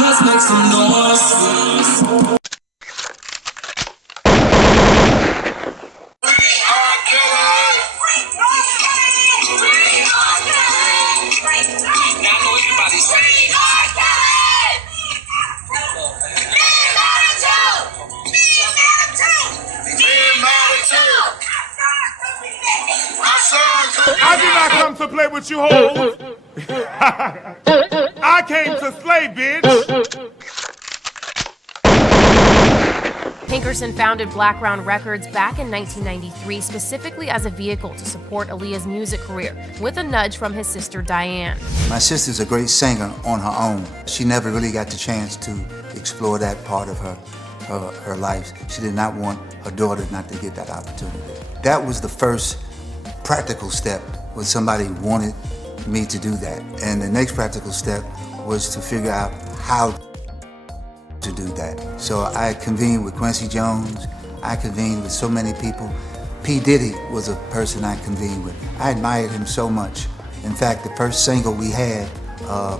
Let's make some noise. I did not come to play with you hoes. I came to slay, bitch. Hankerson founded Black Round Records back in 1993 specifically as a vehicle to support Aaliyah's music career, with a nudge from his sister Diane. My sister's a great singer on her own. She never really got the chance to explore that part of her life. She did not want her daughter not to get that opportunity. That was the first practical step, was somebody wanted me to do that. And the next practical step was to figure out how to do that. So I convened with Quincy Jones, I convened with so many people. P. Diddy was a person I convened with. I admired him so much. In fact, the first single we had,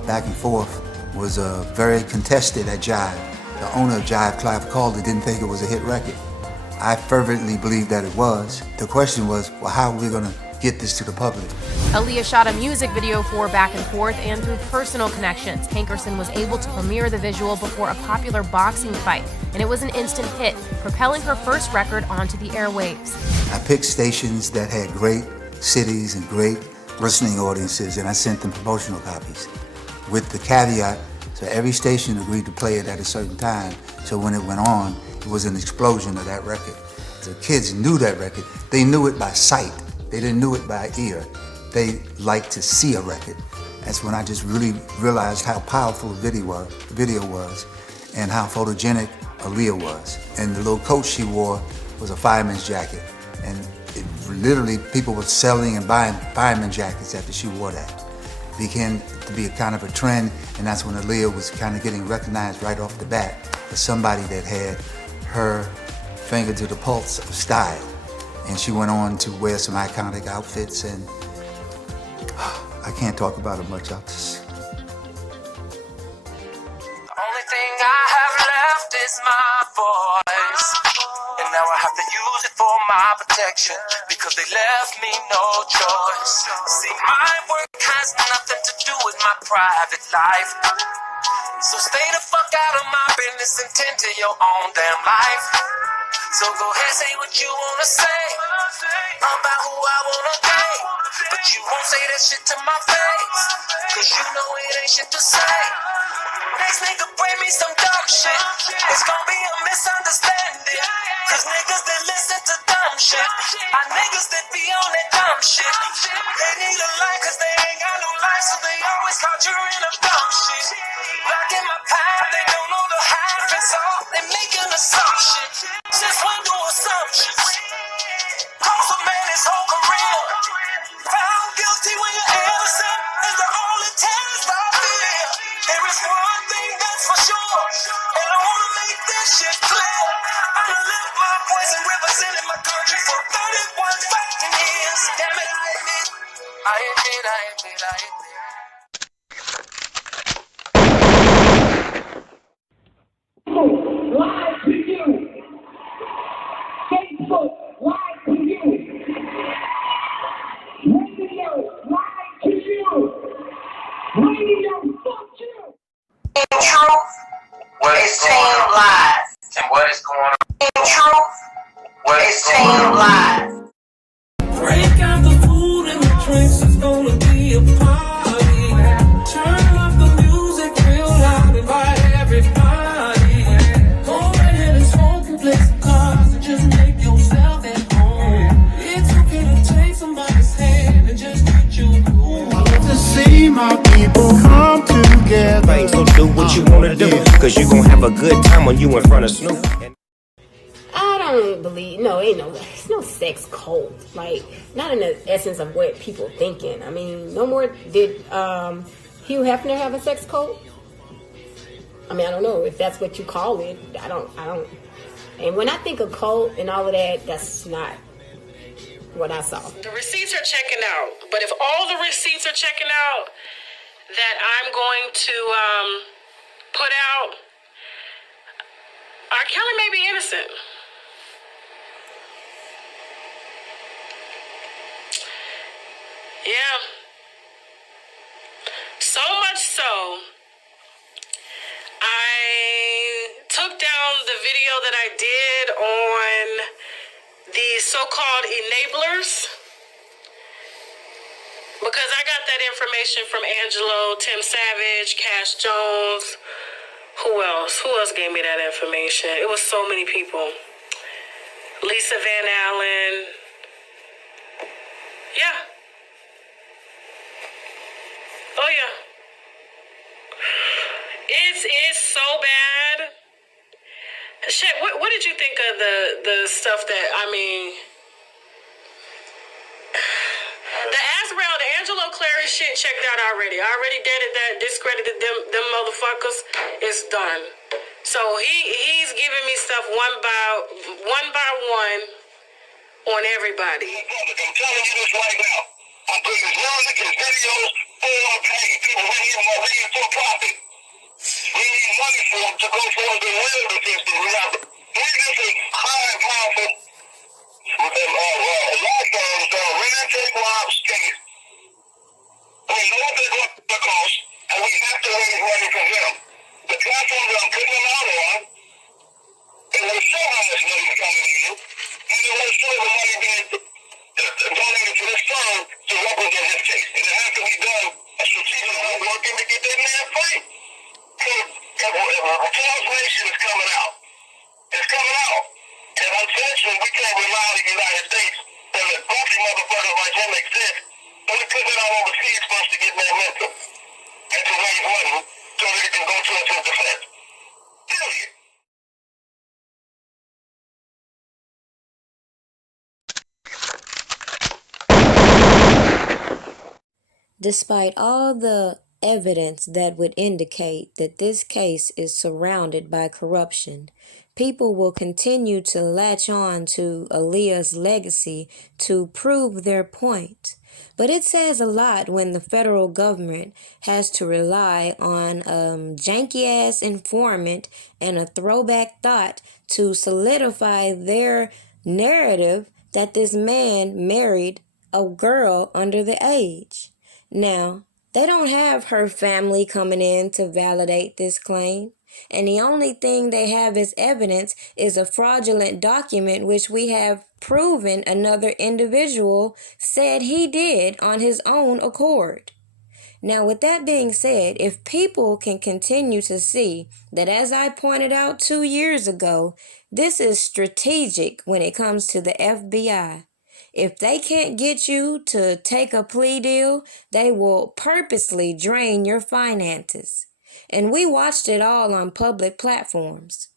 Back and Forth, was very contested at Jive. The owner of Jive, Clive Calder, didn't think it was a hit record. I fervently believed that it was. The question was, well, how are we gonna get this to the public? Aaliyah shot a music video for Back and Forth, and through personal connections, Hankerson was able to premiere the visual before a popular boxing fight, and it was an instant hit, propelling her first record onto the airwaves. I picked stations that had great cities and great listening audiences, and I sent them promotional copies with the caveat, so every station agreed to play it at a certain time, so when it went on, it was an explosion of that record. The kids knew that record. They knew it by sight. They didn't know it by ear. They liked to see a record. That's when I just really realized how powerful the video was and how photogenic Aaliyah was. And the little coat she wore was a fireman's jacket. And literally people were selling and buying fireman jackets after she wore that. It began to be a kind of a trend, and that's when Aaliyah was kind of getting recognized right off the bat as somebody that had her finger to the pulse of style. And she went on to wear some iconic outfits, and I can't talk about it much. I'll just... The only thing I have left is my voice, and now I have to use it for my protection, because they left me no choice. See, my work has nothing to do with my private life, so stay the fuck out of my business and tend to your own damn life. So go ahead, say what you wanna say about who I wanna date, but you won't say that shit to my face, cause you know it ain't shit to say. Next nigga bring me some dumb shit, it's gonna be a misunderstanding, cause niggas that listen to dumb shit are niggas that be on that dumb shit. They need a life cause they ain't got no life, so they always conjuring up dumb shit. Blocking my path, they don't know the half, and so they making assumptions. Since when do assumptions cost a man his whole career? Found guilty when you're innocent is the only test I fear. There is one thing that's for sure, and I wanna make this shit clear. I done lived my voice and represented my country for 31 fucking years. Damn it, I admit. Live to you. Facebook, live to you. Radio, live to you. Radio, fuck you. In truth, it's Team Live. And what is going on? In truth, it's Team Live. Break out the food and the drinks, it's gonna be a party. Turn off the music real loud, invite everybody. Go ahead and smoke and play some cards and just make yourself at home. It's okay to take somebody's hand and just get you cool. To see my people come together. So do what you wanna do, cause you gon' have a good time when you in front of Snoop. I don't believe, it's no sex cult. Like, not in the essence of what people thinking. I mean, no more did Hugh Hefner have a sex cult? I mean, I don't know if that's what you call it. I don't. And when I think of cult and all of that, that's not what I saw. The receipts are checking out, but if all the receipts are checking out, that I'm going to put out R. Kelly may be innocent. Yeah. So much so, I took down the video that I did on the so-called enablers because I got that information from Angelo, Tim Savage, Cash Jones. Who else? Who else gave me that information? It was so many people. Lisa Van Allen. Yeah. Oh, yeah. It's so bad. Shit, what did you think of the stuff that, the Asbel, the Angelo Clary shit checked out already. I already deaded that, discredited them motherfuckers. It's done. So he's giving me stuff one by one on everybody. I'm telling you this right now. I'm putting his music, his videos, for paying people. We need for profit. We need money for them to go forward and live against it. We have previously high and powerful law firms that are ready to take Rob's case. We know what they're going to cost, and we have to raise money for them. The platform that I'm putting them out on, it will show how much money is coming in, and it will show the money being donated to this firm to represent his case. And it has to be done strategically working to get that man free. Chaos Nation is coming out. It's coming out. And unfortunately, we can't rely on the United States that a bunch of motherfuckers like him exist. So we put that out overseas first to get momentum and to raise money so that it can go towards his defense. Period. Despite all the evidence that would indicate that this case is surrounded by corruption, people will continue to latch on to Aaliyah's legacy to prove their point. But it says a lot when the federal government has to rely on a janky-ass informant and a throwback thought to solidify their narrative that this man married a girl under the age. Now, they don't have her family coming in to validate this claim, and the only thing they have as evidence is a fraudulent document which we have proven another individual said he did on his own accord. Now, with that being said, if people can continue to see that, as I pointed out 2 years ago, this is strategic when it comes to the FBI. If they can't get you to take a plea deal, they will purposely drain your finances. And we watched it all on public platforms.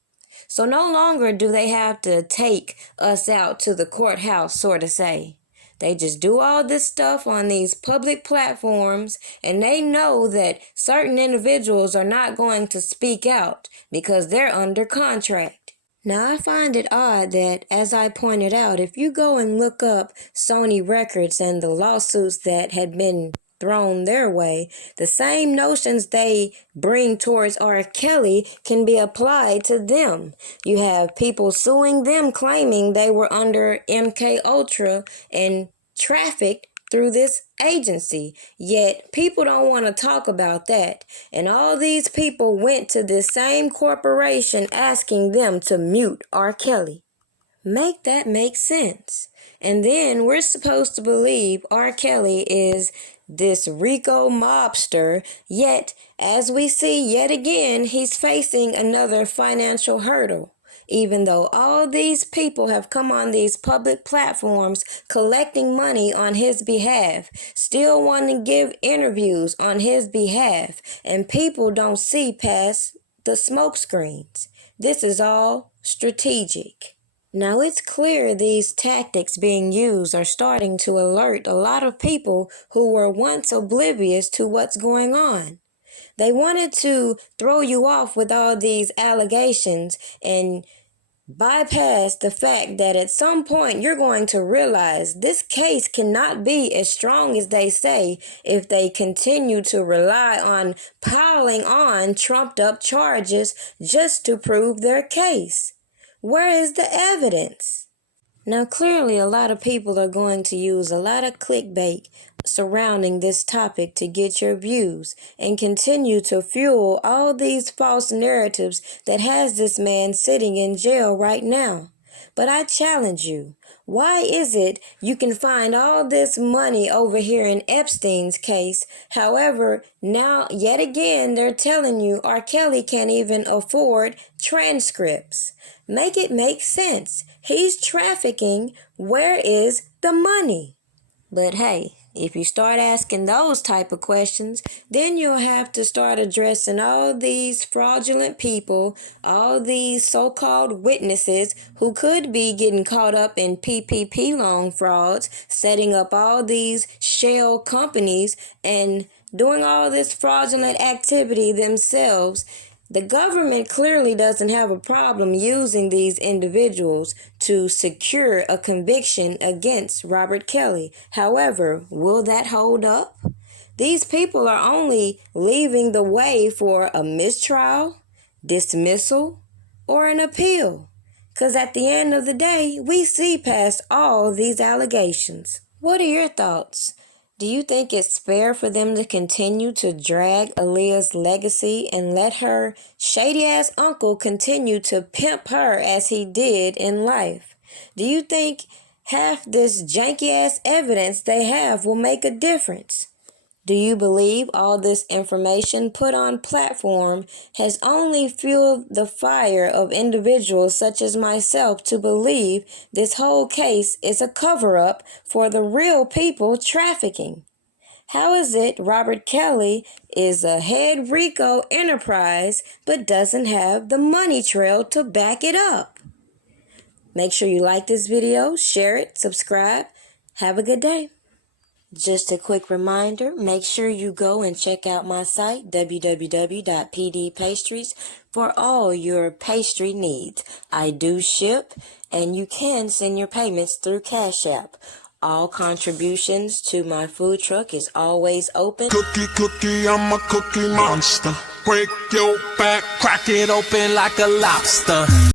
So no longer do they have to take us out to the courthouse, so to say. They just do all this stuff on these public platforms, and they know that certain individuals are not going to speak out because they're under contract. Now, I find it odd that, as I pointed out, if you go and look up Sony Records and the lawsuits that had been thrown their way, the same notions they bring towards R. Kelly can be applied to them. You have people suing them claiming they were under MK Ultra and trafficked through this agency, yet people don't want to talk about that. And all these people went to this same corporation asking them to mute R. Kelly. Make that make sense. And then we're supposed to believe R. Kelly is this Rico mobster, yet, as we see yet again, he's facing another financial hurdle. Even though all these people have come on these public platforms collecting money on his behalf, still wanting to give interviews on his behalf, and people don't see past the smoke screens. This is all strategic. Now, it's clear these tactics being used are starting to alert a lot of people who were once oblivious to what's going on. They wanted to throw you off with all these allegations and bypass the fact that at some point you're going to realize this case cannot be as strong as they say if they continue to rely on piling on trumped up charges just to prove their case. Where is the evidence? Now, clearly, a lot of people are going to use a lot of clickbait surrounding this topic to get your views and continue to fuel all these false narratives that has this man sitting in jail right now. But I challenge you. Why is it you can find all this money over here in Epstein's case? However, now, yet again, they're telling you R. Kelly can't even afford transcripts. Make it make sense. He's trafficking. Where is the money? But hey, if you start asking those type of questions, then you'll have to start addressing all these fraudulent people, all these so-called witnesses who could be getting caught up in PPP loan frauds, setting up all these shell companies and doing all this fraudulent activity themselves. The government clearly doesn't have a problem using these individuals to secure a conviction against Robert Kelly. However, will that hold up? These people are only leaving the way for a mistrial, dismissal, or an appeal. Because at the end of the day, we see past all these allegations. What are your thoughts? Do you think it's fair for them to continue to drag Aaliyah's legacy and let her shady-ass uncle continue to pimp her as he did in life? Do you think half this janky-ass evidence they have will make a difference? Do you believe all this information put on platform has only fueled the fire of individuals such as myself to believe this whole case is a cover-up for the real people trafficking? How is it Robert Kelly is a head RICO enterprise but doesn't have the money trail to back it up? Make sure you like this video, share it, subscribe. Have a good day. Just a quick reminder, make sure you go and check out my site, www.pdpastries, for all your pastry needs. I do ship, and you can send your payments through Cash App. All contributions to my food truck is always open. Cookie, I'm a cookie monster. Break your back, crack it open like a lobster.